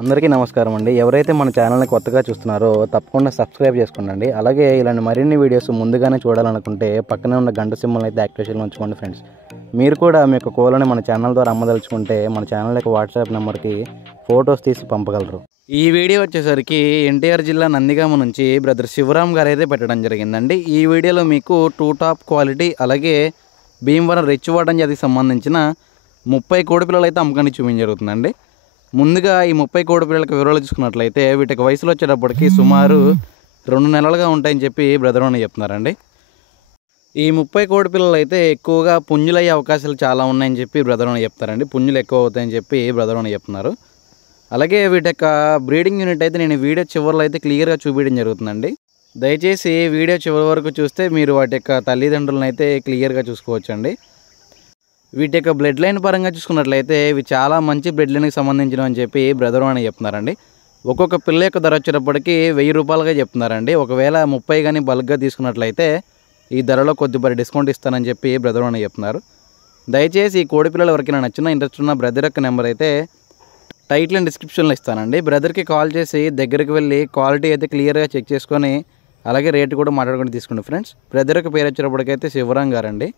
అందరికీ నమస్కారం అండి. ఎవరైతే మన ఛానల్ని కొత్తగా చూస్తున్నారో తప్పకుండా సబ్స్క్రైబ్ చేసుకోండి. అలాగే ఇలాంటి మరిన్ని వీడియోస్ ముందుగానే చూడాలనుకుంటే పక్కనే ఉన్న గంట సింబల్ని అయితే యాక్టివేషన్లో ఉంచుకోండి ఫ్రెండ్స్. మీరు కూడా మీ యొక్క కోళ్ళని మన ఛానల్ ద్వారా అమ్మదలుచుకుంటే మన ఛానల్ యొక్క వాట్సాప్ నెంబర్కి ఫొటోస్ తీసి పంపగలరు. ఈ వీడియో వచ్చేసరికి ఎన్టీఆర్ జిల్లా నందిగామ నుంచి బ్రదర్ శివరామ్ గారు అయితే పెట్టడం జరిగిందండి. ఈ వీడియోలో మీకు 2 టాప్ క్వాలిటీ అలాగే భీమవరం రిచ్ వాటన్ జాతికి సంబంధించిన 30 కోడి పిల్లలు అయితే అమ్మకాన్ని చూపించడం జరుగుతుందండి. ముందుగా ఈ 30 కోడి పిల్లలకు వివరాలు చూసుకున్నట్లయితే వీటికి వయసులో వచ్చేటప్పటికి సుమారు 2 నెలలుగా ఉంటాయని చెప్పి బ్రదర్ అని చెప్తున్నారండి. ఈ 30 కోడి పిల్లలు అయితే ఎక్కువగా పుంజులయ్యే అవకాశాలు చాలా ఉన్నాయని చెప్పి బ్రదర్ అని చెప్తారండి. పుంజులు ఎక్కువ అవుతాయని చెప్పి బ్రదర్ అని చెప్తున్నారు. అలాగే వీటి యొక్క బ్రీడింగ్ యూనిట్ అయితే నేను వీడియో చివరిలో అయితే క్లియర్గా చూపించడం జరుగుతుందండి. దయచేసి వీడియో చివరి వరకు చూస్తే మీరు వాటి యొక్క తల్లిదండ్రులను అయితే క్లియర్గా చూసుకోవచ్చండి. వీటి యొక్క బ్లడ్ లైన్ పరంగా చూసుకున్నట్లయితే ఇవి చాలా మంచి బ్లడ్ లైన్కి సంబంధించినవి అని చెప్పి బ్రదర్ అని చెప్తున్నారండి. ఒక్కొక్క పిల్ల యొక్క ధర వచ్చేటప్పటికి 1000 రూపాయలుగా చెప్తున్నారండి. ఒకవేళ 30 కానీ బల్క్గా తీసుకున్నట్లయితే ఈ ధరలో కొద్దిపాటి డిస్కౌంట్ ఇస్తానని చెప్పి బ్రదర్ అని చెప్తున్నారు. దయచేసి ఈ కోడి పిల్లలు ఎవరికైనా నచ్చిన ఇంట్రెస్ట్ ఉన్న బ్రదర్ యొక్క నెంబర్ అయితే టైటిల్ అండ్ డిస్క్రిప్షన్లో ఇస్తానండి. బ్రదర్కి కాల్ చేసి దగ్గరికి వెళ్ళి క్వాలిటీ అయితే క్లియర్గా చెక్ చేసుకొని అలాగే రేటు కూడా మాట్లాడుకొని తీసుకోండి ఫ్రెండ్స్. బ్రదర్ యొక్క పేరు వచ్చేటప్పటికైతే శివరామ్ గారండి.